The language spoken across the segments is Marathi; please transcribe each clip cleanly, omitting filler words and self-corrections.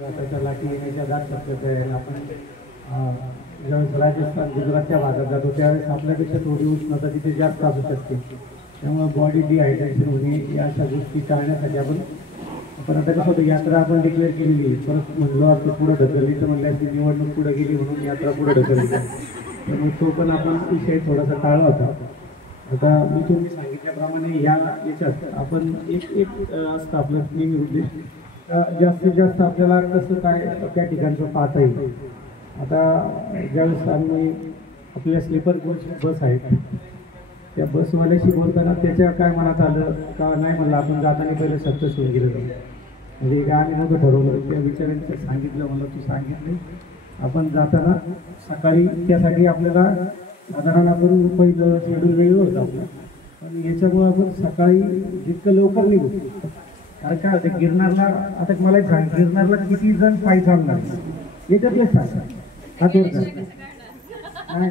त्याच्या लाटी येण्याच्या दाट शक्यता आहे. आपण ज्यावेळेस राजस्थान गुजरातच्या भागात जातो त्यावेळेस आपल्यापेक्षा थोडी उष्णता तिथे जास्त असू शकते. त्यामुळे बॉडी डिहायड्रेशन होणे या अशा गोष्टी टाळण्यासाठी आपण आता कसं होतं, यात्रा आपण डिक्लेअर केलेली, परत म्हणलो असं पुढं ढकलली तर म्हणलं की निवडणूक पुढे गेली म्हणून यात्रा पुढे ढकलली. त्यामुळे तो पण आपण विषय थोडासा टाळला होता. आता मी तुम्ही सांगितल्याप्रमाणे याच्यात आपण एक असतं आपलं नेहमी उद्देश, जास्तीत जास्त आपल्याला कसं काय त्या ठिकाणचं पाहता येईल. आता ज्यावेळेस आम्ही आपल्या स्लीपर बस आहेत त्या बसवाल्याशी बोलताना त्याच्या काय मनात आलं का नाही, म्हणलं आपण जाताना पहिले सत्य सुरू केलं जाईल. म्हणजे काय आम्ही नव्हतं ठरवलं, त्या विचारांचं सांगितलं, मला तू सांगितलं आपण जाताना सकाळी त्यासाठी आपल्याला साधारण आपण पहिलं शेड्यूल वेळ होतं आपलं, पण याच्यामुळं आपण सकाळी जितकं लवकर निघू. कारण काय होतं गिरनारला, आता मला एक सांग, गिरनारला किती जण पायी चालणार याच्यातलेच सांगा हातवर नाही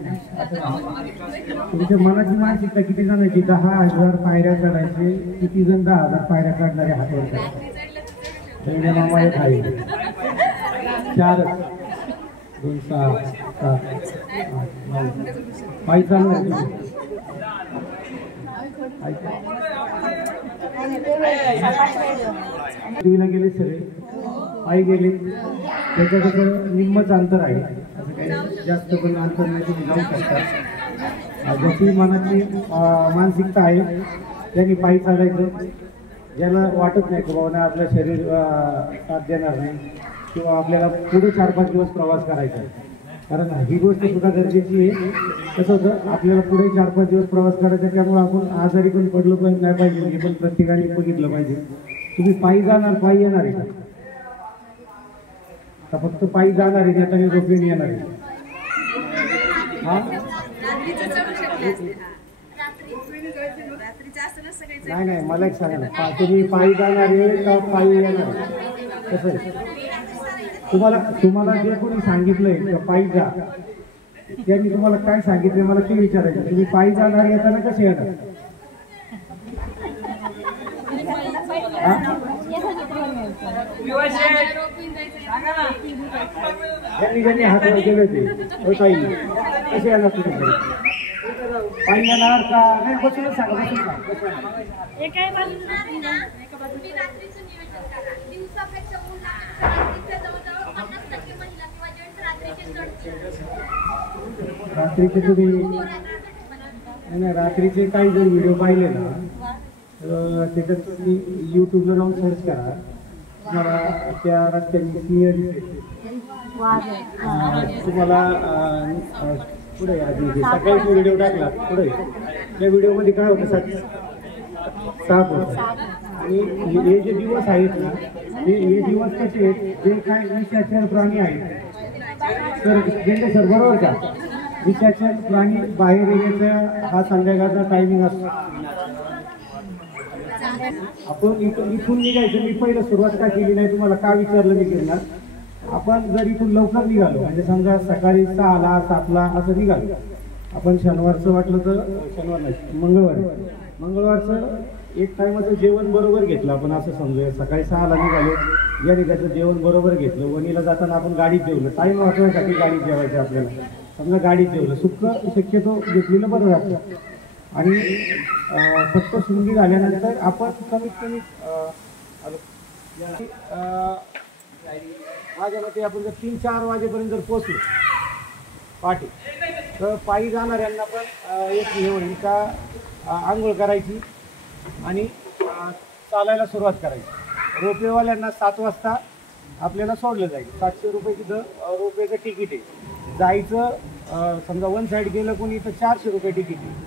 तुमच्या मनाची मानसिकता किती जणांची, 10,000 पायऱ्या चढायचे, किती जण 10,000 पायऱ्या काढणारे हातवर काढायचे. मामा एक आहे 4 2 6 7 8 9 पायी चालणार टीव्हीला गेले सगळे पायी गेले. त्याचं कसं निम्मच अंतर आहे, असं काही जास्त पण अंतर नाही, तुम्ही जाऊ शकता. ज्याची मनाची मानसिकता आहे त्यांनी पायी चालायचं. ज्याला वाटत नाही की बाबा आपलं शरीर साथ देणार नाही किंवा आपल्याला पुढे 4-5 दिवस प्रवास करायचा आहे, कारण ही गोष्ट सुद्धा गरजेची आहे. कसं होतं आपल्याला पुढे 4-5 दिवस प्रवास करायचा, त्यामुळे आपण आजारी पण पडलो पण नाही पाहिजे, हे पण प्रत्येकाने बघितलं पाहिजे. तुम्ही पायी जाणार, पायी येणार आहे का फक्त पायी जाणार आहे, त्याने झोपेने येणार आहे? नाही नाही, मला एक सांगा ना, तुम्ही पायी जाणार आहे का पायी येणार आहे? कसं आहे, तुम्हाला जे कोणी सांगितलंय का पायी जा, त्यांनी तुम्हाला काय सांगितलं मला ते विचारायचं. तुम्ही पायी जाणार येताना कसे येणार? ज्यांनी हातवर गेले होते ताई कसे येणार तुम्ही? पायी येणार का नाही? बसूनच सांगा, बसून सांगा. रात्रीचे तुम्ही नाही, रात्रीचे काही जर व्हिडिओ पाहिले ना त्याच्यात तुम्ही यूट्यूबला जाऊन सर्च करा, तुम्हाला त्या रस्त्याची क्लिअर तुम्हाला पुढे सकाळी व्हिडिओ टाकला पुढे त्या व्हिडिओमध्ये काय होतं साफ होतं. आणि हे जे दिवस आहेत ना हे दिवस कसे आहेत, जे काय विषाचर प्राणी आहेत तर गेले सर बरोबर का, विषाचर प्राणी बाहेर येण्याचा हा संध्याकाळचा टायमिंग असतो. आपण इथून निघायचं, मी पहिलं सुरुवात का केली नाही तुम्हाला का विचारलं मी करणार. आपण जर इथून लवकर निघालो म्हणजे समजा सकाळी 6ला 7ला असं निघालो आपण, शनिवारचं वाटलं तर शनिवार नाही मंगळवारचं एक टायमाचं जेवण बरोबर घेतलं आपण, असं समजूया सकाळी 6ला निघालो, या निघायचं जेवण बरोबर घेतलं, वणीला जाताना आपण गाडीत जेवलं, टाईम वाचवण्यासाठी गाडीत जेवायचं आपल्याला, समजा गाडीत जेवलं, सुक्क शक्यतो घेतलेलं बरं राहतं. आणि फक्त शृंगी झाल्यानंतर आपण कमीत कमी माझ्या मते आपण जर 3-4 वाजेपर्यंत जर पोचलो पहाटे, तर पायी जाणाऱ्यांना पण एक हे होईल का आंघोळ करायची आणि चालायला सुरुवात करायची. रोपवेवाल्यांना 7 वाजता आपल्याला सोडलं जाईल. 700 रुपये तिथं रोपवेचं तिकीट आहे. जायचं समजा वन साईड गेलं कोणी तर 400 रुपये तिकीट आहे.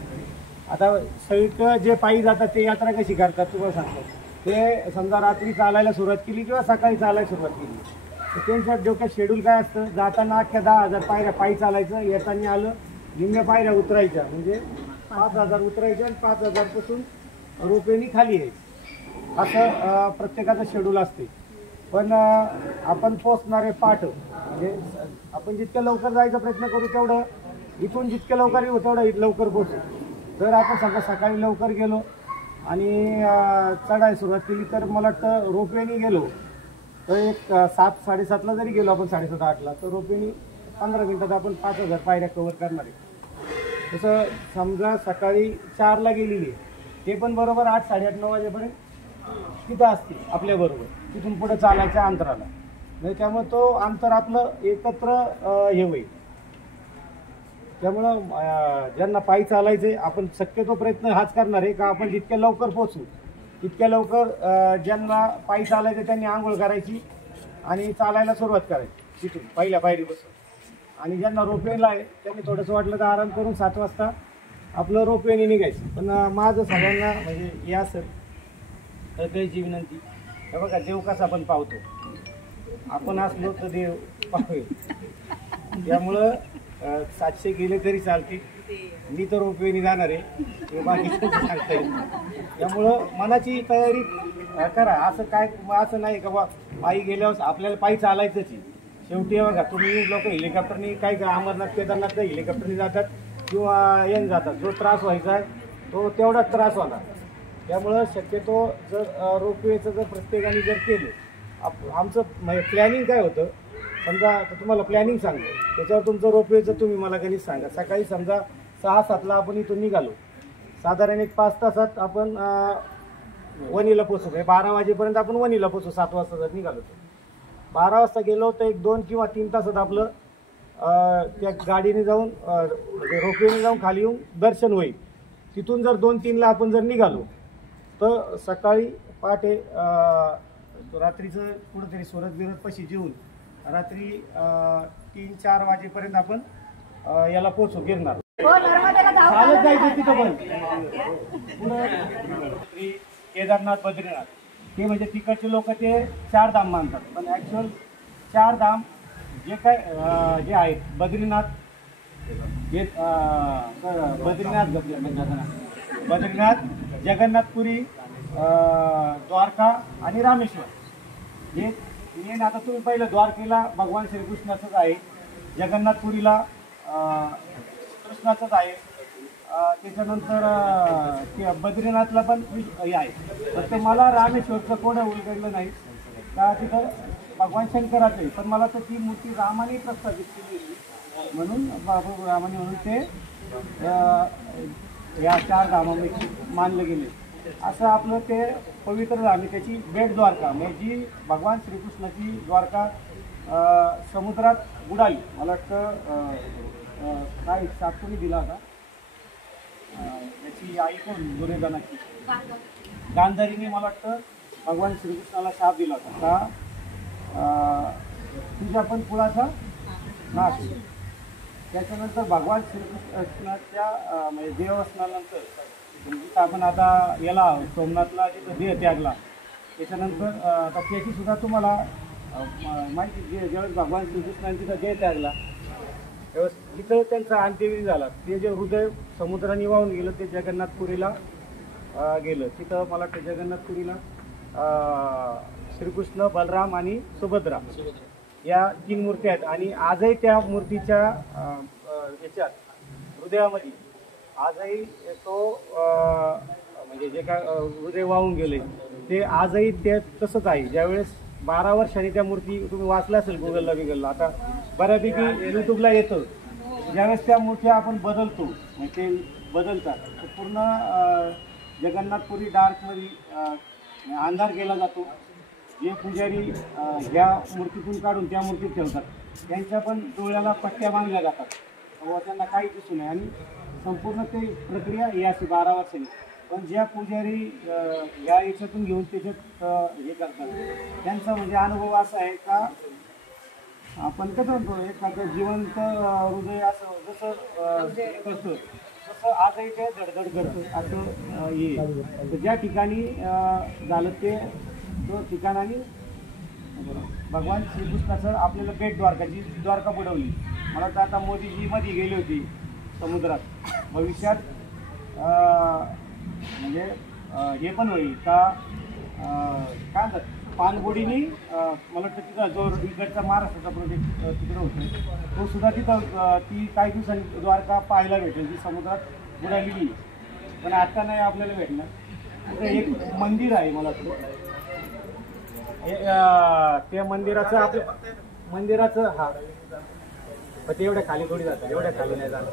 आता सगळीकडं जे पायी जातात ते यात्रा कशी करतात तुम्हाला सांगतो. ते समजा रात्री चालायला सुरुवात केली किंवा सकाळी चालायला सुरुवात केली तर त्यांच्या डोक्यात शेड्यूल काय असतं, जाताना अख्ख्या 10,000 पायऱ्या पायी चालायचं, येताना आलं निम्म्या पायऱ्या उतरायच्या, म्हणजे 5,000 उतरायच्या आणि 5,000 पासून रोपवेनी खाली यायचं, असं प्रत्येकाचं शेड्यूल असते. पण आपण पोचणारे पाठ म्हणजे आपण जितक्या लवकर जायचा प्रयत्न करू तेवढं इथून जितक्या लवकर येऊ तेवढं लवकर पोचू. जर आपण समजा सकाळी लवकर गेलो आणि चढायला सुरुवात केली तर मला वाटतं रोपवेने गेलो तर एक 7-7:30ला जरी गेलो आपण 7:30-8ला तर रोपेनी 15 मिनिटात आपण 5,000 पायऱ्या कव्हर करणार आहे. तसं समजा सकाळी 4ला गेलेली ते पण बरोबर 8-8:30-9 वाजेपर्यंत तिथं असते आपल्याबरोबर, तिथून पुढे चालायच्या अंतराला. म्हणजे त्यामुळे तो अंतर आपलं एकत्र हे होईल. त्यामुळं ज्यांना पायी चालायचे आपण शक्यतो प्रयत्न हाच करणार आहे का आपण जितक्या लवकर पोचू तितक्या लवकर ज्यांना पायी चालायचं त्यांनी आंघोळ करायची आणि चालायला सुरुवात करायची तिथून पहिल्या पायरीपासून. आणि ज्यांना रोपवेला आहे त्यांनी थोडंसं वाटलं तर आराम करून 7 वाजता आपलं रोपवेने निघायचं. पण माझं सगळ्यांना म्हणजे या सगळ्याची विनंती, हे बघा देव कसा आपण पावतो, आपण असलो तर देव पावेल. त्यामुळं 700 गेले तरी चालते, मी तर रोपवेने जाणार आहे बाकी सांगता येईल. त्यामुळं मनाची तयारी करा. असं काय असं नाही का बा पायी गेल्यावर आपल्याला पायी चालायचंच आहे. शेवटी बघा तुम्ही लोक हेलिकॉप्टरनी काय का अमरनाथ केदारनाथ हेलिकॉप्टरनी जातात किंवा येऊन जातात, जो त्रास व्हायचा आहे तो तेवढाच त्रास होणार. त्यामुळं शक्यतो जर रोपवेचं जर प्रत्येकाने जर केलं, आमचं म्हणजे प्लॅनिंग काय होतं समजा आता तुम्हाला प्लॅनिंग सांगतो त्याच्यावर तुमचं रोपवेचं तुम्ही मला गणित सांगा. सकाळी समजा 6-7ला आपण इथून निघालो, साधारण एक 5 तासात आपण वणीला पोचू. 12 वाजेपर्यंत आपण वणीला पोचू. 7 वाजता जर निघालो तर 12 वाजता गेलो तर एक 2 किंवा 3 तासात आपलं त्या गाडीने जाऊन म्हणजे रोपवेने जाऊन खाली येऊन दर्शन होईल. तिथून जर 2-3ला आपण जर निघालो तर सकाळी पहाटे रात्रीचं कुठंतरी सुरत पशी जेवून रात्री 3-4 वाजेपर्यंत आपण याला पोचू गिरणार. चालत जायचं तिथं पण पुढं केदारनाथ बद्रीनाथ ते म्हणजे तिकडचे लोक ते 4 धाम मानतात. पण ॲक्च्युअल 4 धाम जे काय जे आहेत बद्रीनाथ हे बद्रीनाथ जगन्नाथपुरी द्वारका आणि रामेश्वर हे मेन. आता तुम्ही पहिलं द्वारकेला भगवान श्रीकृष्णाचंच आहे, जगन्नाथपुरीला कृष्णाचंच आहे, त्याच्यानंतर ते बद्रीनाथला पण हे आहे. तर ते मला रामेश्वरचं कोणं उलगडलं नाही का तिथं भगवान शंकराचं आहे, पण मला तर ती मूर्ती रामाने प्रस्थापित केली म्हणून रामाने म्हणून ते या 4 धामांपैकी मानलं गेले. असं आपलं ते पवित्र धाम. त्याची बेट द्वारका म्हणजे जी भगवान श्रीकृष्णाची द्वारका समुद्रात बुडाली. मला वाटतं काय सातपुरी दिला होता त्याची आई कोण दुर्योधनाची गांधारीने मला वाटतं भगवान श्रीकृष्णाला शाप दिला होता का तुझ्या पण कुळाचा नाश. त्याच्यानंतर भगवान श्रीकृष्णाच्या म्हणजे देवस्थानानंतर आपण आता याला सोमनाथला जिथं देह त्यागला त्याच्यानंतर आता त्याची सुद्धा तुम्हाला माहिती ज्यावेळेस भगवान श्रीकृष्णाने तिथं देह त्यागला त्यावेळेस तिथं त्यांचा अंत्यविधी झाला. ते जे हृदय समुद्राने वाहून गेलं ते जगन्नाथपुरीला गेलं. तिथं मला वाटतं जगन्नाथपुरीला श्रीकृष्ण बलराम आणि सुभद्रा या 3 मूर्ती आहेत. आणि आजही त्या मूर्तीच्या याच्यात हृदयामध्ये आजही तो म्हणजे जे काय हृदय वाहून गेले ते आजही ते तसंच आहे. ज्यावेळेस 12 वर्षांनी त्या मूर्ती तुम्ही वाचल्या असेल गुगलला आता बऱ्यापैकी यूट्यूबला येतं. ज्यावेळेस त्या मूर्त्या आपण बदलतो म्हणजे ते बदलतात तर पूर्ण जगन्नाथपुरी डार्कमध्ये अंधार केला जातो. जे पुजारी ह्या मूर्तीतून काढून त्या मूर्तीत ठेवतात त्यांच्या पण डोळ्याला पट्ट्या बांधल्या जातात व त्यांना काही दिसू नये. आणि संपूर्ण ते प्रक्रिया ही अशी 12 वर्षांनी. पण ज्या पुजारी या याच्यातून घेऊन त्याच्यात हे करतात त्यांचा म्हणजे अनुभव असा आहे का आपण कसं म्हणतो एखादं जिवंत हृदय असं जसं करतं तसं आजही ते धडधड करतं असं येईल. तर ज्या ठिकाणी झालं ते तो ठिकाणाने भगवान श्रीकृष्णाचं आपल्याला बेट द्वारकाची द्वारका बुडवली. मला वाटतं आता मोदीजी मध्ये गेले होते समुद्रात. भविष्यात म्हणजे हे पण होईल का काय म्हणतात पाणबुडीनी मला वाटतं तिथं जो इकडचा महाराष्ट्राचा प्रोजेक्ट तिकडं होतो तो सुद्धा तिथं ती काही दिवसांनी द्वारका पाहायला भेटेल जी समुद्रात बुडालेली. पण आता नाही आपल्याला भेटणार. तिथं एक मंदिर आहे मला वाटतं त्या मंदिराचं आपल्या मंदिराचं हा ते एवढ्या खाली थोडी जातात, एवढ्या खाली नाही जाणार.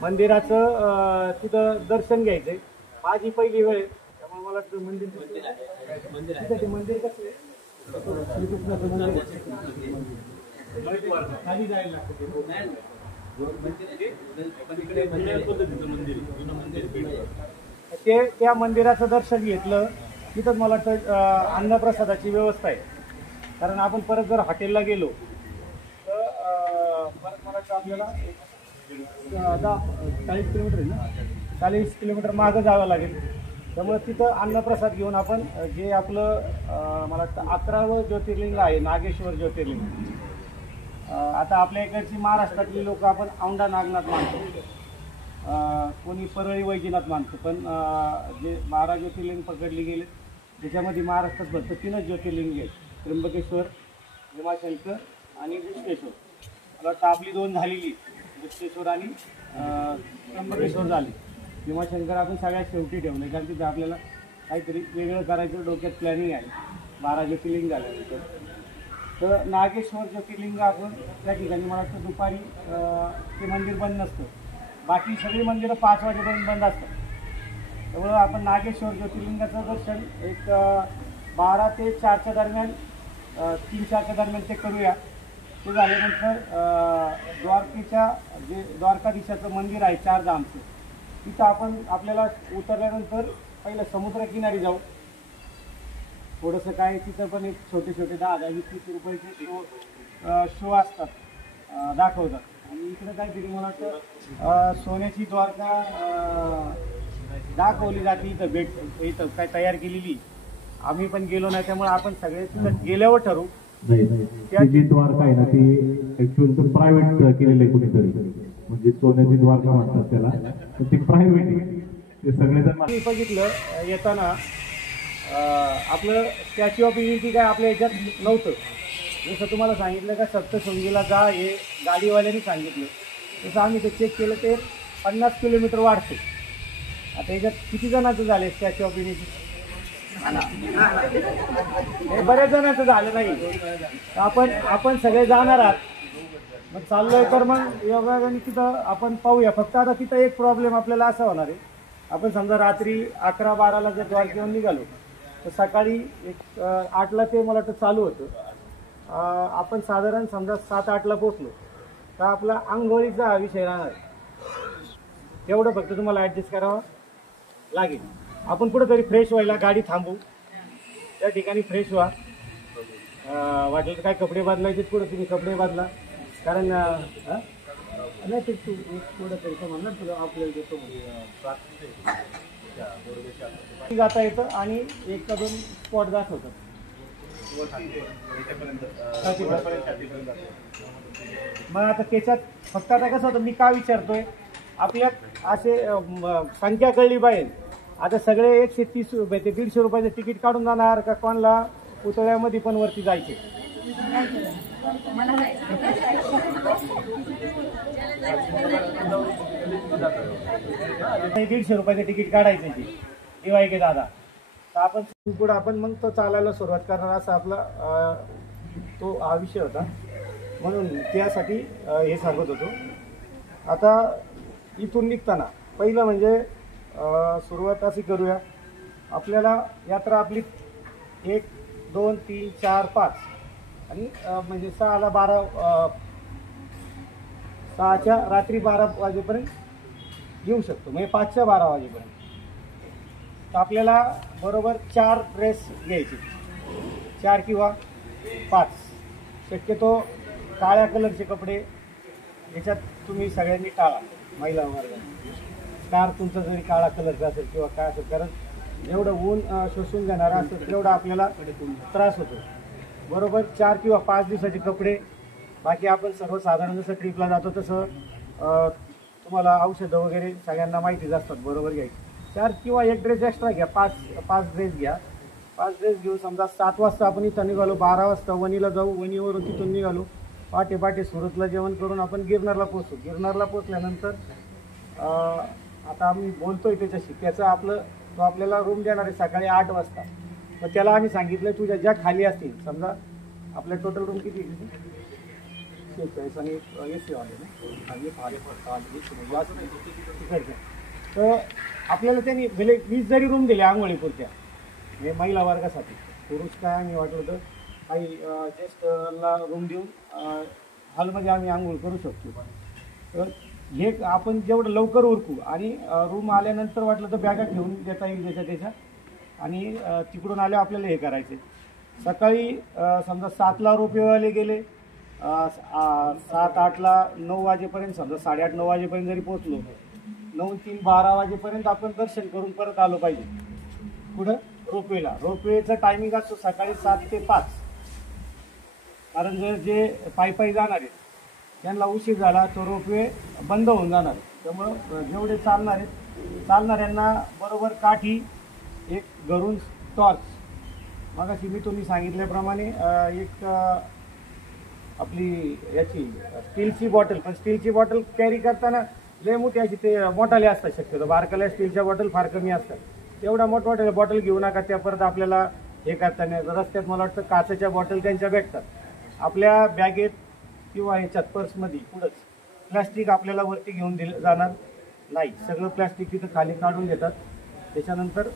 मंदिराचं तिथं दर्शन घ्यायचंय. माझी पहिली वेळ आहे, त्यामुळे मला वाटतं मंदिर ते मंदिर कसं आहे, श्रीकृष्णाचं मंदिर खाली जायला लागतं. ते त्या मंदिराचं दर्शन घेतलं तिथंच मला वाटतं अन्नप्रसादाची व्यवस्था आहे. कारण आपण परत जर हॉटेलला गेलो तर परत मला वाटतं आपल्याला 40 किलोमीटर आहे ना, 40 किलोमीटर मागं जावं लागेल. त्यामुळे तिथं अन्नप्रसाद घेऊन आपण जे आपलं मला वाटतं 11वं ज्योतिर्लिंग आहे नागेश्वर ज्योतिर्लिंग. आता आपल्या इकडची महाराष्ट्रातली लोक आपण औंढा नागनाथ मानतो, कोणी परळी वैजनाथ मानतो, पण जे 12 ज्योतिर्लिंग पकडली गेले त्याच्यामध्ये महाराष्ट्रात फक्त 3च ज्योतिर्लिंग आहेत, त्र्यंबकेश्वर, भीमाशंकर आणि गुप्तेश्वर. मला वाटतं आपली 2 झालेली, गुप्तेश्वर आणि त्र्यंबकेश्वर झाली. भीमाशंकर आपण सगळ्यात शेवटी ठेवले कारण तिथे आपल्याला काहीतरी वेगळं करायचं डोक्यात प्लॅनिंग आहे. 12 ज्योतिर्लिंग झाल्यानंतर तर नागेश्वर ज्योतिर्लिंग आपण त्या ठिकाणी मला वाटतं दुपारी ते मंदिर बंद नसतं, बाकी सगळी मंदिरं 5 वाजेपर्यंत बंद असतात. त्यामुळं आपण नागेश्वर ज्योतिर्लिंगाचं दर्शन एक 12 ते 4च्या दरम्यान 3-4च्या दर्म्यान ते करूया. ते झाल्यानंतर द्वारकेच्या जे द्वारकाधीशाचं मंदिर आहे 4 धामचं, तिथं आपण आपल्याला उतरल्यानंतर पहिलं समुद्रकिनारी जाऊ. थोडंसं काय तिथं पण एक छोटे 10-20 रुपयाचे शो असतात, दाखवतात. आणि इकडं काहीतरी मला वाटतं सोन्याची द्वारका दाखवली जाते. इथं इथं काय तयार केलेली, आम्ही पण गेलो नाही त्यामुळे आपण सगळे तिथं गेल्यावर ठरवू. जी द्वारका आहे ना ती ऍक्च्युअली प्रायव्हेट केलेलं आहे कुणीतरी, म्हणजे सोन्याची द्वारका म्हणतात त्याला, तर ती प्रायव्हेट आहे. ते सगळेजण मी बघितलं येताना आपलं स्टॅच्यू ऑफ युनिटी काय आपल्या ह्याच्यात नव्हतं. जसं तुम्हाला सांगितलं का सप्तशृंगीला जा हे गाडीवाल्यांनी सांगितलं, तसं आम्ही ते चेक केलं ते 50 किलोमीटर वाढते. आता याच्यात किती जणांचं झाले स्टॅच्यू ऑफ युनिटी? हे बऱ्याच जणांचं झालं नाही. आपण सगळे जाणार आहात, मग चाललोय तर मग योगाने तिथं आपण पाहूया. फक्त आता तिथं एक प्रॉब्लेम आपल्याला असा होणार आहे, आपण समजा रात्री 11-12ला जर द्वारकेहून निघालो तर सकाळी एक 8ला ते मला वाटतं चालू होतं. आपण साधारण समजा 7-8ला पोचलो तर आपला आंघोळीचा हा विषय राहणार. तेवढं फक्त तुम्हाला ॲडजस्ट करावं लागेल. आपण कुठंतरी फ्रेश व्हायला गाडी थांबू, त्या ठिकाणी फ्रेश व्हा. वाटलं तर काय कपडे बदलायचे पुढं तुम्ही कपडे बदला. कारण नाही ते तू थोडं तरी म्हणणार तुला आपल्याला देतो जाता येतं आणि 1-2 स्पॉट दाखवतात. मग आता त्याच्यात फक्त आता कसं होतं, मी का विचारतोय, आपल्या असे संख्या कळली पाहिजे. आता सगळे 130 रुपये ते 150 रुपयाचं तिकीट काढून जाणार का कोणाला पुतळ्यामध्ये पण वरती जायचे? 150 रुपयाचं तिकीट काढायचं ते दिवाळी दादा. तर आपण पुढे आपण मग तो चालायला सुरुवात करणार असा आपला तो हा विषय होता. म्हणून त्यासाठी हे सांगत होतो. आता इथून निघताना पहिलं म्हणजे सुरुवात अशी करूया, आपल्याला यात्रा आपली 1, 2, 3, 4, 5 आणि म्हणजे 6ला 12 6च्या रात्री 12 वाजेपर्यंत येऊ शकतो, म्हणजे 5च्या 12 वाजेपर्यंत. तर आपल्याला बरोबर 4 ड्रेस घ्यायचे, 4 किंवा 5. शक्यतो काळ्या कलरचे कपडे याच्यात तुम्ही सगळ्यांनी टाळा. महिला वर्गाने स्कार्फ तुमचा जरी काळा कलरचा असेल किंवा काय असेल, कारण जेवढं ऊन शोषून घेणारं असेल तेवढा आपल्याला त्रास होतो. बरोबर 4 किंवा 5 दिवसाचे कपडे. बाकी आपण सर्वसाधारण जसं ट्रिपला जातो तसं तुम्हाला औषधं वगैरे सगळ्यांना माहितीच असतात, बरोबर घ्यायची. 4 किंवा 1 ड्रेस एक्स्ट्रा घ्या, 5 ड्रेस घ्या. 5 ड्रेस घेऊन समजा 7 वाजता आपण इथं निघालो, 12 वाजता वणीला जाऊ, वणीवरून तिथून निघालो, पहाटे सुरतला जेवण करून आपण गिरनारला पोचू. गिरनारला पोचल्यानंतर आता आम्ही बोलतोय त्याच्याशी, त्याचं तो आपल्याला रूम देणार आहे सकाळी 8 वाजता. मग त्याला आम्ही सांगितलं तुझ्या ज्या खाली असतील, समजा आपल्या टोटल रूम किती आहे? 46 आणि AC वाले ना, तर आपल्याला त्यांनी भले 20 जरी रूम दिले आंघोळीपुरत्या, हे महिला वर्गासाठी. पुरुष काय आम्ही वाटलं होतं काही ज्येष्ठला रूम देऊन हॉलमध्ये आम्ही आंघोळ करू शकतो. तर हे आपण जेवढं लवकर उरकू आणि रूम आल्यानंतर वाटलं तर बॅगा घेऊन देता येईल त्याच्या आणि तिकडून आल्यावर आपल्याला हे करायचे. सकाळी समजा 7ला रोपवेवाले गेले, 7, 8ला 9 वाजेपर्यंत, समजा 8:30-9 वाजेपर्यंत जरी पोहोचलो, 9, 3, 12 वाजेपर्यंत आपण दर्शन करून परत आलो पाहिजे. कुठं? रोपवेला. रोपवेचं टायमिंग असतो सकाळी 7 ते 5. कारण जर जे पायी जाणार आहेत त्यांना उशीर झाला तर रोपवे बंद होऊन जाणार. त्यामुळं जेवढे चालणाऱ्यांना बरोबर काठी, एक घरून टॉर्च, मगाशी मी तुम्ही सांगितल्याप्रमाणे एक आपली याची स्टीलची बॉटल, पण स्टीलची बॉटल कॅरी करताना लय मोठी अशी ते मोठाले असतात, शक्यतो बारकाल्या स्टीलच्या बॉटल फार कमी असतात. तेवढ्या मोठमोठ्या बॉटल घेऊ नका, त्या परत आपल्याला हे करताना रस्त्यात मला वाटतं काचेच्या बॉटल त्यांच्या भेटतात. आपल्या बॅगेत किंवा ह्याच्यात पर्समध्ये पुढंच प्लॅस्टिक आपल्याला वरती घेऊन दिलं जाणार नाही. सगळं प्लॅस्टिक तिथं खाली काढून देतात. त्याच्यानंतर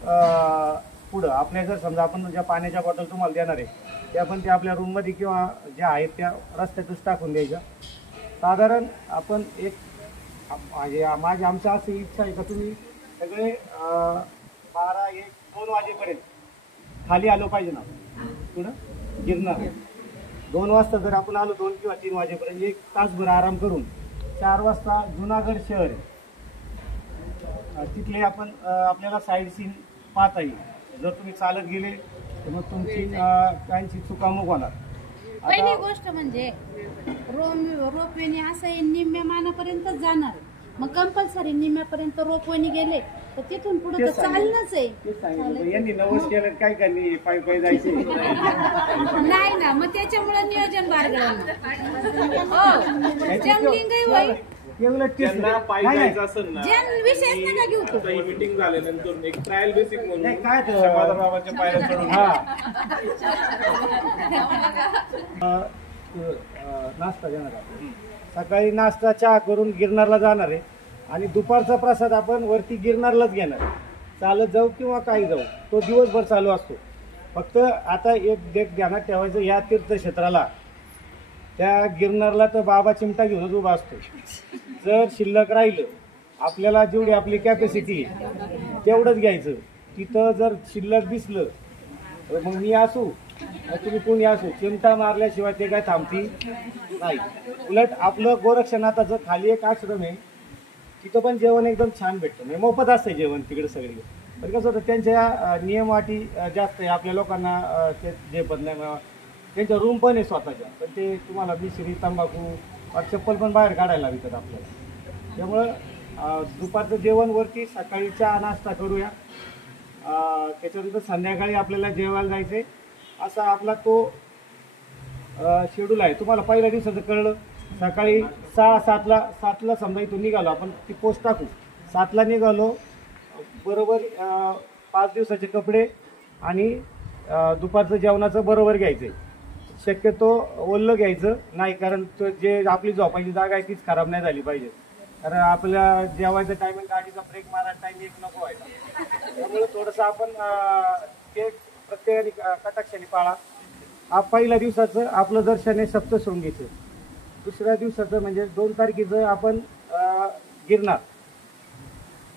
पुढं आपल्या जर समजा आपण ज्या पाण्याच्या बॉटल तुम्हाला देणार आहे त्या पण त्या आपल्या रूममध्ये किंवा ज्या आहेत त्या रस्त्यातच टाकून द्यायच्या. साधारण आपण एक माझी आमच्या अशी इच्छा आहे का तुम्ही सगळे 12, 1, 2 वाजेपर्यंत खाली आलो पाहिजे ना. पुढं गिरणार 2 वाजता जर आपण आलो, 2 किंवा 3 वाजेपर्यंत 1 तासभर आराम करून 4 वाजता जुनागड शहर तिथले आपण आपल्याला साईड सीन पाहता येईल. जर तुम्ही चालत गेले तर मग तुमची काहींची चुकामुक होणार. पहिली गोष्ट म्हणजे रोपवेने असं निम्म्या मानापर्यंतच जाणार, मग कंपल्सरी निम्म्यापर्यंत रोपवेने गेले तर तिथून पुढे तर चालणंच आहे. यांनी नवस केलं काय करणे, पायी जायचे नाही ना, मग त्याच्यामुळे नियोजन बारगळलं. जमलिंगही होईल, त्यांना पायी जायचं असेल ना, विशेष नका घेऊ तू. मीटिंग झाल्यानंतर एक ट्रायल बेसिक म्हणून काय समाधानरावांच्या पायऱ्या चढून नाश्ता घेणार आपण. सकाळी नाश्ता चहा करून गिरनारला जाणार आहे आणि दुपारचा प्रसाद आपण वरती गिरनारलाच घेणार. चालत जाऊ किंवा काही जाऊ, तो दिवसभर चालू असतो. फक्त आता एक ध्यानात ठेवायचं, या तीर्थक्षेत्राला त्या गिरनारला तर बाबा चिमटा घेऊनच उभा असतो. जर शिल्लक राहिलं, आपल्याला जेवढी आपली कॅपॅसिटी आहे तेवढंच घ्यायचं. तिथं जर शिल्लक दिसलं तर मग मी असू तुम्ही कोणी असू, चिमटा मारल्याशिवाय ते काय थांबती नाही. उलट आपलं गोरक्षनाथाचं खाली एक आश्रम आहे, तिथं पण जेवण एकदम छान भेटतं. म्हणजे मोफत असतं जेवण तिकडे सगळी. पण कसं होतं, त्यांच्या नियम अटी जास्त आहे. आपल्या लोकांना ते जे पण नाही, त्यांच्या रूम पण आहे स्वतःच्या, पण ते तुम्हाला मिश्री, तंबाखू, चप्पल पण बाहेर काढायला विकत आपल्याला. त्यामुळं दुपारचं जेवण वरती, सकाळी चहा नाश्ता करूया, त्याच्यानंतर संध्याकाळी आपल्याला जेवायला जायचं आहे. असा आपला तो शेड्यूल आहे. तुम्हाला पहिल्या दिवसाचं कळलं, सकाळी 7ला समजा इथून निघालो आपण, ती पोस्ट टाकू, 7ला निघालो बरोबर 5 दिवसाचे कपडे आणि दुपारचं जेवणाचं बरोबर घ्यायचं आहे. शक्यतो ओल्लं घ्यायचं नाही, कारण तो जे आपली झोपायची जागा आहे तीच खराब नाही झाली पाहिजे. कारण आपल्या जेवायचं टायमिंग, गाडीचा ब्रेक मारायचा टाइम एक नको व्हायचा. त्यामुळे थोडंसं आपण ते प्रत्येकाने कटाक्षाने पाळा. पहिल्या दिवसाचं आपलं दर्शन आहे सप्तशृंगीचं. दुसऱ्या दिवसाचं म्हणजे 2 तारखेचं आपण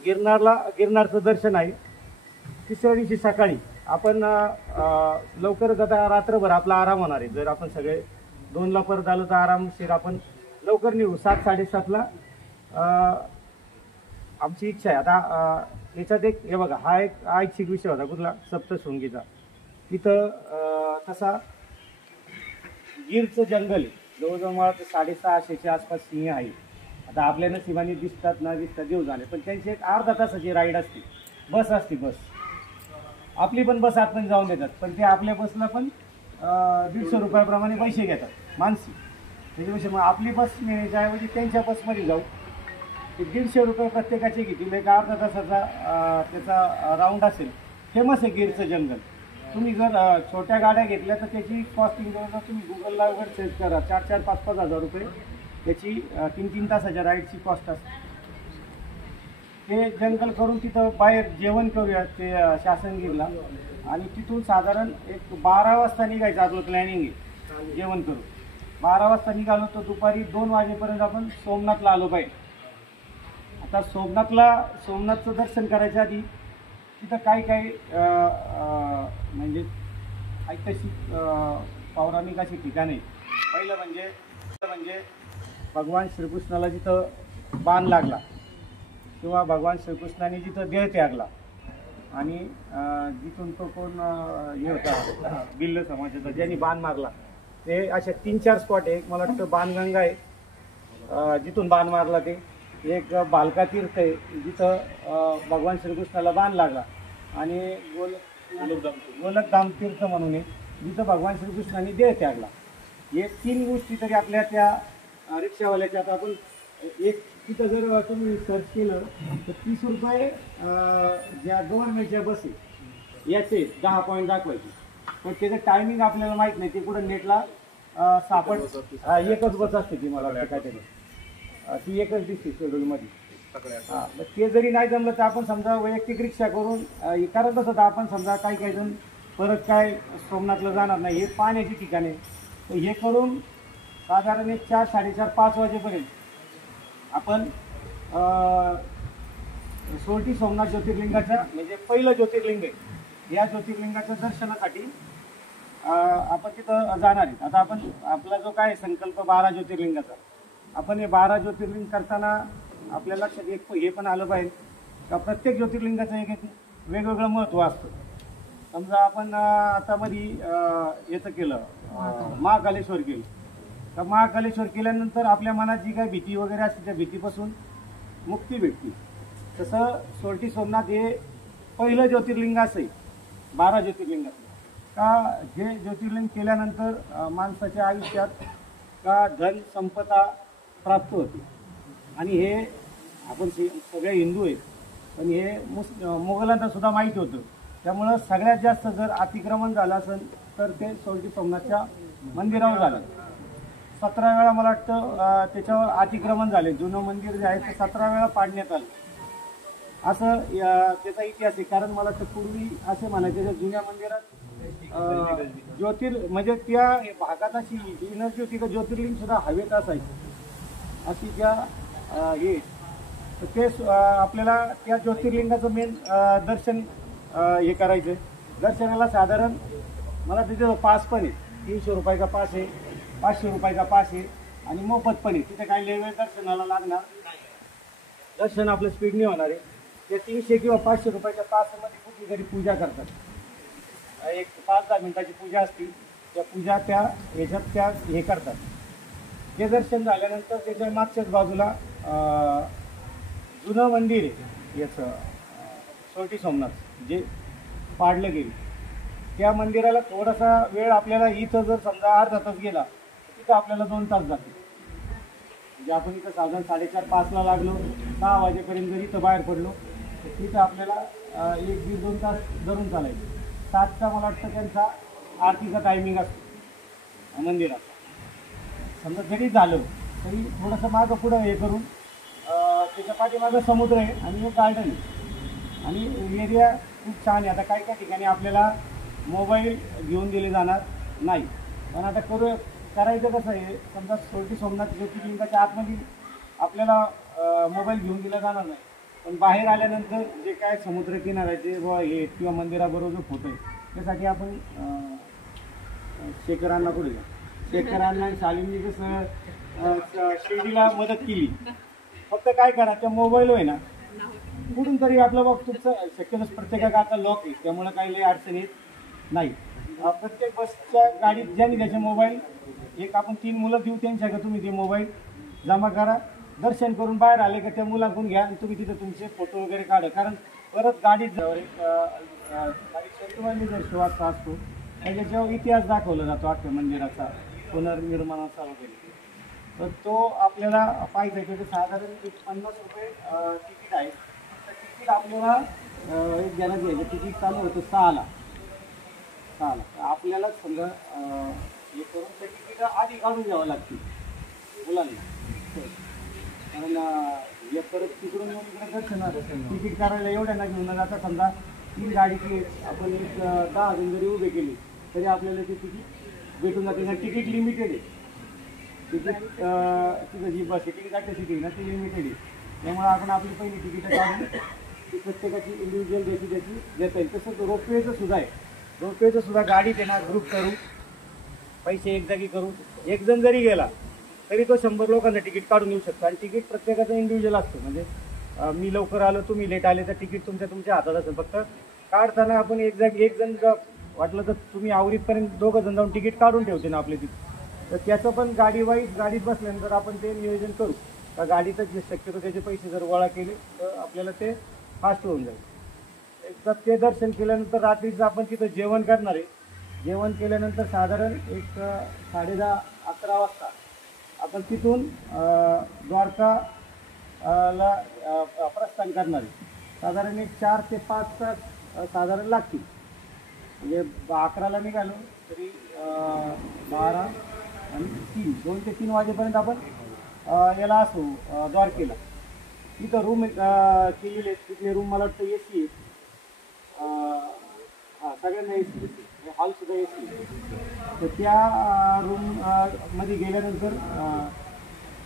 गिरनारचं दर्शन आहे. तिसऱ्या दिवशी सकाळी आपण लवकरच, आता रात्रभर आपला आराम होणार आहे. जर आपण सगळे 2ला परत आलो तर आरामशीर आपण लवकर निघू. 7, 7:30ला आमची इच्छा आहे. आता याच्यात एक हे बघा, हा एक ऐच्छिक विषय होता कुठला, सप्तशृंगीचा. तिथं तसा गिरचं जंगल आहे, जवळजवळ मला ते 650च्या आसपास सिंह आहे. आता आपल्या नशिबाने दिसतात ना दिसतात देव झाले, पण त्यांची एक अर्धा तासाची राईड असते. बस असते, बस आपली पण बस आतमध्ये जाऊन देतात, पण ते आपल्या बसला पण 150 रुपयाप्रमाणे पैसे घेतात मानसी. त्याच्यापेक्षा मग आपली बस मिळायच्या ऐवजी त्यांच्या बसमध्ये जाऊ, ते 150 रुपये प्रत्येकाचे घेतील. एक अर्धा तासाचा त्याचा राऊंड असेल. फेमस आहे गिरचं जंगल. तुम्ही जर छोट्या गाड्या घेतल्या तर त्याची कॉस्टिंग जवळजवळ तुम्ही गुगलला वगैरे सर्च करा, 4-4, 5-5 हजार रुपये त्याची 3-3 तासाच्या राईडची कॉस्ट असते. ते जंगल करून तिथं बाहेर जेवण करूया ते शासनगीरला, आणि तिथून साधारण एक 12 वाजता निघायचं आपलं प्लॅनिंग आहे. जेवण करून 12 वाजता निघालो तर दुपारी 2 वाजेपर्यंत आपण सोमनाथला आलो पाहिजे. आता सोमनाथचं दर्शन करायच्या आधी तिथं काही म्हणजे ऐतिहासिक पौराणिक अशी ठिकाणे. पहिलं म्हणजे भगवान श्रीकृष्णाला जिथं बाण लागला किंवा भगवान श्रीकृष्णाने जिथं देह त्यागला, आणि जिथून तो कोण हे होता बिल्ल समाजाचा ज्यांनी बाण मारला, ते अशा 3-4 स्पॉट आहे. मला वाटतं बाणगंगा आहे जिथून बाण मारला, ते एक भालका तीर्थ आहे जिथं भगवान श्रीकृष्णाला बाण लागला, आणि गोलकधाम तीर्थ म्हणून आहे जिथं भगवान श्रीकृष्णाने देह त्यागला. हे 3 गोष्टी तरी आपल्या त्या रिक्षावाल्याच्या, आता आपण एक तिथं जर तुम्ही सर्च केलं तर 30 रुपये ज्या गव्हर्नमेंटच्या बस आहे याचे 10 पॉईंट दाखवायचे, पण त्याचं टायमिंग आपल्याला माहीत नाही. ते कुठं नेटला एकच बस असते ती, मला वाटतं काहीतरी ती एकच दिसते शेड्यूलमध्ये. मग ते जरी नाही जमलं तर आपण समजा वैयक्तिक रिक्षा करून करत असं तर आपण समजा काही जण परत काय सोमनाथला जाणार नाही, हे पाण्याची ठिकाणे, तर हे करून साधारण एक 4-4:30-5 वाजेपर्यंत आपण सोरटी सोमनाथ ज्योतिर्लिंगाच्या, म्हणजे पहिलं ज्योतिर्लिंग आहे, या ज्योतिर्लिंगाच्या दर्शनासाठी आपण तिथं जाणार आहे. आता आपण आपला जो काय संकल्प 12 ज्योतिर्लिंगाचा, आपण हे 12 ज्योतिर्लिंग करताना आपल्या लक्षात एक हे पण आलं पाहिजे का प्रत्येक ज्योतिर्लिंगाचं एक वेगवेगळं महत्त्व असतं. समजा आपण आता मध्ये याचं केलं महाकालेश्वर केलं, तर महाकालेश्वर केल्यानंतर आपल्या मनात जी काही भीती वगैरे असते त्या भीतीपासून मुक्ती भेटते. तसं सोरटी सोमनाथ हे पहिलं ज्योतिर्लिंग असं आहे 12 ज्योतिर्लिंगाचं, का जे ज्योतिर्लिंग केल्यानंतर माणसाच्या आयुष्यात का धन संपदा प्राप्त होते. आणि हे आपण सगळे हिंदू आहेत, पण हे मोगलांना सुद्धा माहिती होतं. त्यामुळं सगळ्यात जास्त जर अतिक्रमण झालं असेल तर ते सोरटी सोमनाथच्या मंदिरावर झालं. 17 वेळा मला वाटतं त्याच्यावर अतिक्रमण झाले. जुनं मंदिर जे आहे ते 17 वेळा पाडण्यात आलं, असं त्याचा इतिहास आहे. कारण मला वाटतं पूर्वी असे म्हणायचे त्या जुन्या मंदिरात म्हणजे त्या भागात अशी एनर्जी होती का ज्योतिर्लिंग सुद्धा हवेत असायची अशी त्या हे. तर ते आपल्याला त्या ज्योतिर्लिंगाचं मेन दर्शन हे करायचं. दर्शनाला साधारण मला तिथे पास पण आहे, 300 रुपयाचा पास आहे, 500 रुपयाचा पास आहे, आणि मोफत पण आहे. तिथे काही लेवल दर्शनाला लागणार, दर्शन आपलं स्पीडने होणार आहे. ते 300 किंवा 500 रुपयाच्या पासमध्ये कुठली तरी पूजा करतात, एक 5-10 मिनिटाची पूजा असते. त्या पूजा त्या ह्याच्यात त्या हे करतात. ते दर्शन झाल्यानंतर त्याच्या मागच्याच बाजूला जुनं मंदिर आहे याचं सोरटी सोमनाथ जे पाडलं गेलं. त्या मंदिराला थोडासा वेळ आपल्याला इथं जर समजा अर्धा तास गेला तिथं आपल्याला 2 तास जाते. म्हणजे आपण इथं साधारण 4:30-5ला लागलो, 6 वाजेपर्यंत जर इथं बाहेर पडलो तर तिथं आपल्याला 1-1.5-2 तास धरून चालायचं. 7चा मला वाटतं त्यांचा आरतीचा टायमिंग असतो मंदिराचा. समजा जरी झालं तरी थोडंसं मागं पुढं हे करून त्याच्या पाठीमागं समुद्र आहे आणि एक गार्डन आहे, आणि एरिया खूप छान आहे. आता काही काही ठिकाणी आपल्याला मोबाईल घेऊन दिले जाणार नाही, पण आता करायचं कसं आहे, समजा सोरटी सोमनाथ ज्योतिर्लिंगाच्या आतमध्ये आपल्याला मोबाईल घेऊन दिला जाणार नाही, पण बाहेर आल्यानंतर जे काय समुद्र किनाऱ्याचे व हे किंवा मंदिराबरोबर जो फोटो आहे त्यासाठी आपण शेखरांना पुढे जा. शेखरांना शालींनी जसं शिर्डीला मदत केली, फक्त काय करा त्या मोबाईल आहे ना कुठून तरी आपलं बघ तुमचं शक्यतो प्रत्येकाचा आता लॉक आहे त्यामुळे काही लई अडचण येत नाही. प्रत्येक बसच्या गाडीत ज्यांनी त्याचे मोबाईल एक आपण 3 मुलं देऊ त्यांच्याकडे तुम्ही ते मोबाईल जमा करा, दर्शन करून बाहेर आले का त्या मुलांकडून घ्या आणि तुम्ही तिथं तुमचे फोटो वगैरे काढा. कारण परत गाडीत जवळ जर शिवाचा असतो त्याच्यावर इतिहास दाखवला जातो अख्ख्या मंदिराचा पुनर्निर्माणाचा वगैरे, तर तो आपल्याला पाहिजे की साधारण 50 रुपये तिकीट आहे. तर तिकीट आपल्याला एक जणात घ्यायचं. तिकीट चालू होतं 6ला चालेल. आपल्याला समजा हे करून त्या तिकीट आधी काढून घ्यावं लागतील मुलांना, कारण हे परत तिकडून येऊन इकडे दर्शनात तिकीट काढायला एवढ्या ना घेऊन जाता. समजा 3 गाडीची आपण एक 10 जण जरी उभे केले तरी आपल्याला ते तिकीट भेटून जाते. तिकीट लिमिटेड आहे, तिकीट तिथं जी बस सिटिंग कॅपॅसिटी आहे ना ती लिमिटेड आहे. त्यामुळे आपण आपली पहिली तिकीटं काढून ती प्रत्येकाची इंडिव्हिज्युअल त्याची देता येईल. तसंच रोपवेचं सुद्धा आहे. रोपवेचं सुद्धा गाडीत आहे ना ग्रुप करू, पैसे एक जागी करू. एक जण जरी गेला तरी तो 100 लोकांना तिकीट काढून येऊ शकतो. आणि तिकीट प्रत्येकाचं इंडिव्हिज्युअल असतं. म्हणजे मी लवकर आलो तुम्ही लेट आले तर तिकीट तुमच्या हातात असेल. फक्त काढताना आपण एक जण वाटलं तर तुम्ही आवरीपर्यंत 2 जण जाऊन तिकीट काढून ठेवते ना आपले तिकीट. तर त्याचं पण गाडीत बसल्यानंतर आपण ते नियोजन करू. का गाडीचं जे शक्यतो त्याचे पैसे जर गोळा केले तर आपल्याला ते फास्ट होऊन जाईल. एकदा ते दर्शन केल्यानंतर रात्रीचं आपण तिथं जेवण करणार आहे. जेवण केल्यानंतर साधारण एक 10:30-11 वाजता आपण तिथून द्वारकाला प्रस्थान करणार आहे. साधारण एक 4 ते 5 तास साधारण लागतील. म्हणजे 11ला निघालो तरी 12 आणि 3 2 ते 3 वाजेपर्यंत आपण याला असू द्वारकेला. तिथं रूम केलेले तिथले रूम मला वाटतं AC आहे. सगळ्यांना AC हॉलसुद्धा AC. तर त्या रूम मध्ये गेल्यानंतर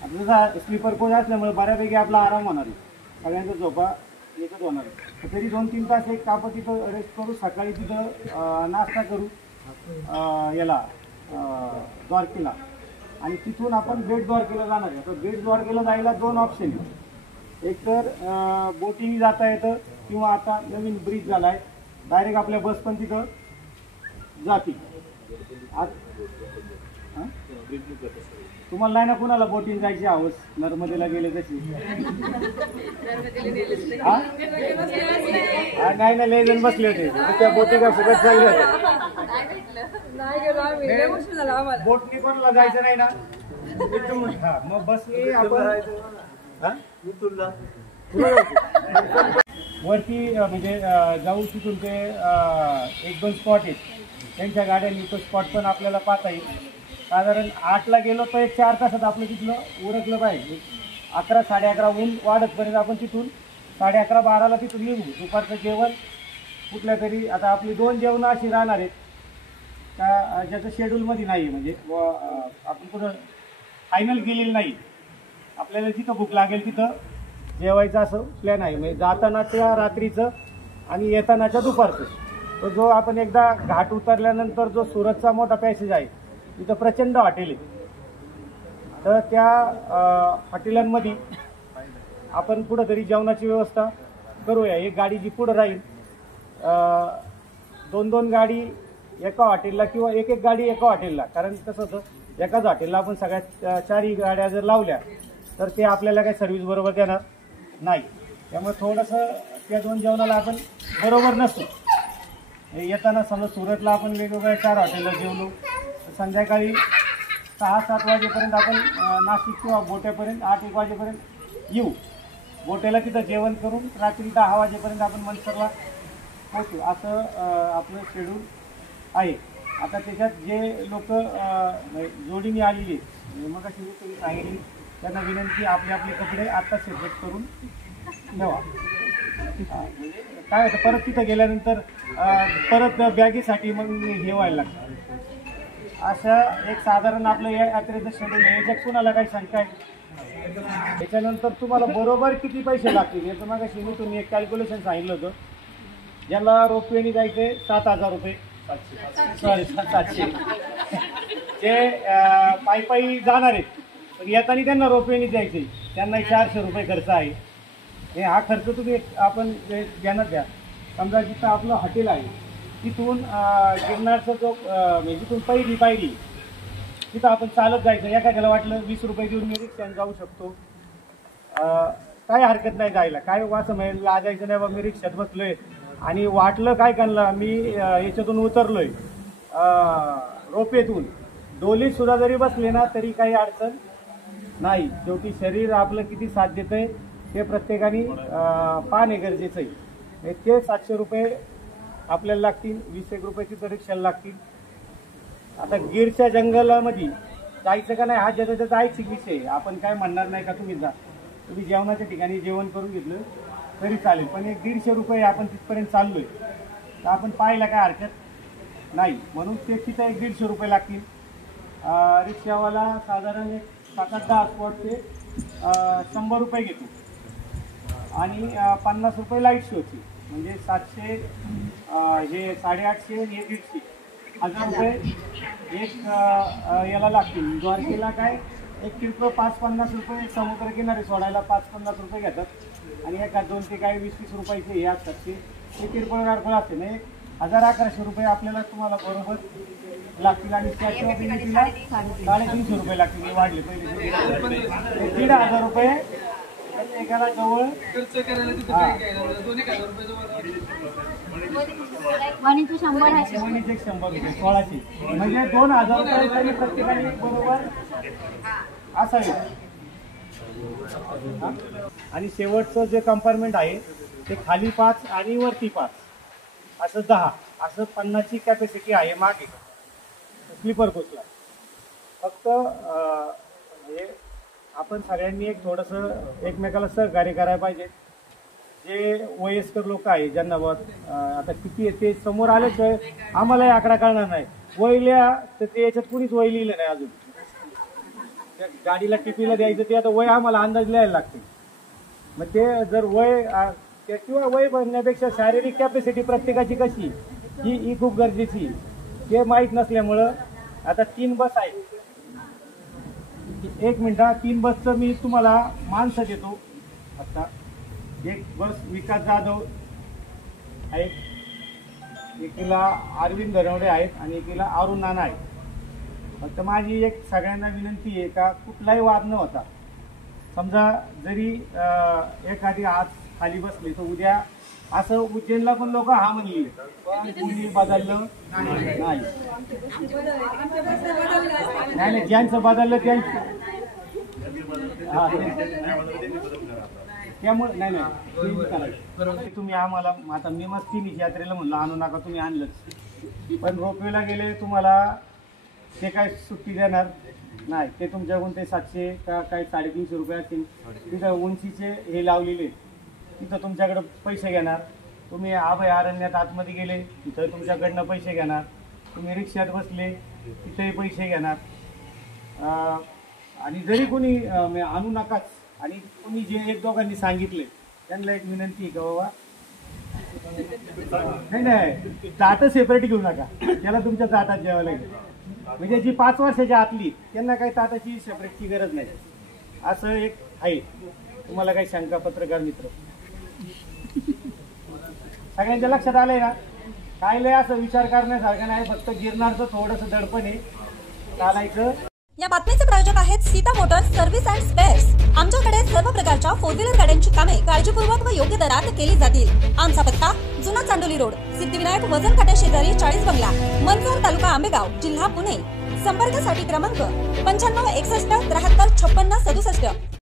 आपल्याला स्लीपर कोच असल्यामुळे बऱ्यापैकी आपला आराम होणार आहे. सगळ्यांचा झोपा एकच होणार आहे. तर तरी 2-3 तास एक आपण तिथं रेस्ट करू. सकाळी तिथं नाश्ता करू याला द्वारकेला. आणि तिथून आपण बेट द्वारकेला जाणार आहे. तर बेट द्वारकेला जायला 2 ऑप्शन आहे. एक तर बोटिंग जाता येतं किंवा आता नवीन ब्रिज झाला आहे डायरेक्ट आपल्या बस पण तिथं जातील. तुम्हाला नाही ना कुणाला बोटिंग जायची हवस नर्मदेला गेले तशी? नाही ना लय जण बसले होते त्या बोटिंग फुकट चालले होते. बोटनी कोणाला जायचं नाही ना मग बसनी आपण वरती म्हणजे जाऊ. तिथून ते 1-2 स्पॉट आहेत त्यांच्या गाड्यांनी. तो स्पॉट पण आपल्याला पाहता येईल. साधारण 8ला गेलो तर एक 4 तासात आपलं तिथलं उरकलं पाहिजे. 11-11:30 ऊन वाढतपर्यंत आपण तिथून 11:30-12ला तिथून निघू. दुपारचं जेवण कुठल्या तरी आता आपली 2 जेवणं अशी राहणार आहेत का ज्याचं शेड्यूलमध्ये नाही. म्हणजे आपण कुठं फायनल केलेलं नाही. आपल्याला जिथं भूक लागेल तिथं जेवायचं असं प्लॅन आहे. म्हणजे जातानाच्या रात्रीचं आणि येतानाच्या दुपारचं. तो जो आपण एकदा घाट उतरल्यानंतर जो सुरतचा मोठा पॅसेज आहे तिथं प्रचंड हॉटेल आहे. तर त्या हॉटेलांमध्ये आपण कुठंतरी जेवणाची व्यवस्था करूया. एक गाडी जी पुढं राहील 2-2 गाडी एका हॉटेलला किंवा एक गाडी एका हॉटेलला. कारण कसं होतं एकाच हॉटेलला आपण सगळ्या 4ही गाड्या जर लावल्या तर ते आपल्याला काही सर्व्हिस बरोबर देणार नाही. त्यामुळे थोडंसं त्या 2 जेवणाला आपण बरोबर नसतो. येताना समजा सुरतला आपण वेगवेगळ्या 4 हॉटेलला जेवलो तर संध्याकाळी 6-7 वाजेपर्यंत आपण नाशिक किंवा बोट्यापर्यंत 8-1 वाजेपर्यंत येऊ. बोट्याला तिथं जेवण करून रात्री 10 वाजेपर्यंत आपण मनसरला पोहोचू. असं आपलं शेड्यूल आहे. आता त्याच्यात जे लोक जोडीने आलेली मग अशी तुम्ही सांगितली त्यांना विनंती आपले आपले कपडे आत्ता सेपरेट करून ठेवा. काय होतं परत तिथं गेल्यानंतर परत बॅगेसाठी मग हे व्हायला लागतं. अशा एक साधारण आपलं या यात्रेचं शेड्यूल आहे. याच्यात कुणाला काही शंका आहे? त्याच्यानंतर तुम्हाला बरोबर किती पैसे लागतील याचं मग मी तुम्ही एक कॅल्क्युलेशन सांगितलं होतं. ज्याला रोपवेने जायचे 7,000 रुपये 700 ते पायी जाणार आहेत. पण येताना त्यांना रोपवेने जायचे त्यांना 400 रुपये खर्च आहे. हे हा खर्च तुम्ही आपण ध्यानात घ्या. समजा जिथं आपलं हॉटेल आहे तिथून गिरनारचं जो म्हणजे जिथून पायरी तिथं आपण चालत जायचं. एखाद्याला वाटलं 20 रुपये देऊन मी रिक्षाने जाऊ शकतो काय हरकत नाही जायला. काय असं म्हणजे लाजायचं नाही बाबा मी रिक्षात बसलोय आणि वाटलं काय करणार मी याच्यातून उतरलोय रोपेतून डोलीत सुद्धा जरी बसले ना तरी काही अडचण नाही. शेवटी शरीर आपलं किती साथ देतंय ते प्रत्येकाने पाहणे गरजेचं आहे. ते 700 रुपये आपल्याला लागतील 20 रुपयाची तर रिक्षाला लागतील. आता गिरच्या जंगलामध्ये जायचं का नाही हा ज्याचा ऐच्छिक विषय आहे. आपण काय म्हणणार नाही का तुम्ही जा, तुम्ही जेवणाच्या ठिकाणी जेवण करून घेतलं तरी चालेल, पण एक 150 रुपये आपण तिथपर्यंत चाललोय तर आपण पाहायला काय हरकत नाही. म्हणून ते तिथं एक 150 रुपये लागतील. रिक्षावाला साधारण एक 7-10 स्पॉटचे 100 रुपये घेतो आणि 50 रुपये लाईट शोचे, म्हणजे 700 हे 850 हे 150 1000 रुपये एक याला लागतील. द्वारकेला काय एक किरकोळ 5-50 रुपये समुद्र किनारे सोडायला 5-50 रुपये घेतात आणि एका 2 ते काय 20-20 रुपयाचे हे असतात ते किरकोळ कारकोळ असते ना. 1000-1100 रुपये आपल्याला तुम्हाला बरोबर लागतील आणि त्याच्या बिल्डिंगला 350 रुपये लागतील. हे वाढले पहिले 1,500 रुपये एकाला जवळ वणीचे 100 आहे. 100 रुपये 1600 म्हणजे 2000 रुपये तरी प्रत्येकाने बरोबर असावे. आणि शेवटचं जे कंपार्टमेंट आहे ते खाली 5 आणि वरती 5 असं 10 असं 50ची कॅपॅसिटी आहे मागे स्लीपर कोचला. फक्त हे आपण सगळ्यांनी एक थोडंसं एकमेकाला सहकार्य करायला पाहिजे. जे वयस्कर लोक आहे ज्यांना आता किती आहे ते समोर आल्याशिवाय आम्हालाही आकडा कळणार नाही. वय लिहा तर ते याच्यात कुणीच वय लिहिलं नाही अजून. त्या गाडीला टिपीला द्यायचं ते आता वय आम्हाला अंदाज लिहायला लागते. मग ते जर वय किंवा वय बनण्यापेक्षा शारीरिक कॅपॅसिटी प्रत्येकाची कशी ही खूप गरजेची ते माहीत नसल्यामुळं आता 3 बस आहे. 1 मिनिटा 3 बसचं मी तुम्हाला माणसं देतो. आता एक बस विकास जाधव आहेत, एकीला अरविंद धनवडे आहेत आणि एकीला अरुण नाना आहे. फक्त माझी एक सगळ्यांना विनंती आहे का कुठलाही वाद न होता. समजा जरी एखादी आज खाली बसली तर उद्या असं उज्जैनला पण लोक हा म्हणली कोणी बदललं नाही. नाही ज्यांचं बदललं त्यांचं त्यामुळे नाही तुम्ही आम्हाला आता मी मग 3 यात्रेला म्हणलं आणू नका, तुम्ही आणलंच. पण रोपवेला गेले तुम्हाला ते काय सुट्टी देणार नाही. ते तुमच्याकडून ते 700 का काय 350 रुपये असतील. तिथं उंचीचे हे लावलेले तिथं तुमच्याकडं पैसे घेणार. तुम्ही अभयारण्यात आतमध्ये गेले तिथं तुमच्याकडनं पैसे घेणार. तुम्ही रिक्षात बसले तिथेही पैसे घेणार. आणि जरी कोणी आणू नकाच आणि तुम्ही जे 1-2 सांगितले त्यांना एक विनंती आहे का बाबा नाही ताटं सेपरेट घेऊ नका. त्याला तुमच्या ताटात जेवायला लागेल. म्हणजे जी 5 वर्षाच्या आतली त्यांना काही ताटाची सेपरेटची गरज नाही. असं एक आहे. तुम्हाला काही शंका पत्रकार मित्र सगळ्यांच्या लक्षात आलंय ना. काय लय असं विचार करण्यासारखं नाही. फक्त गिरणारचं थोडंसं दडपण आहे चालायचं. या बातमीचे प्रायोजक आहेत Sita Motors service and spares. आमच्याकडे सर्व प्रकारच्या 4 व्हीलर गाड्यांची कामे काळजीपूर्वक व योग्य दरात केली जातील. आमचा पत्ता जुना चांडोली रोड, सिद्धिविनायक वजन काट्या शेजारी 40 बंगला, मनसर, तालुका आंबेगाव, जिल्हा पुणे. संपर्कासाठी क्रमांक 95 61 73 56 67.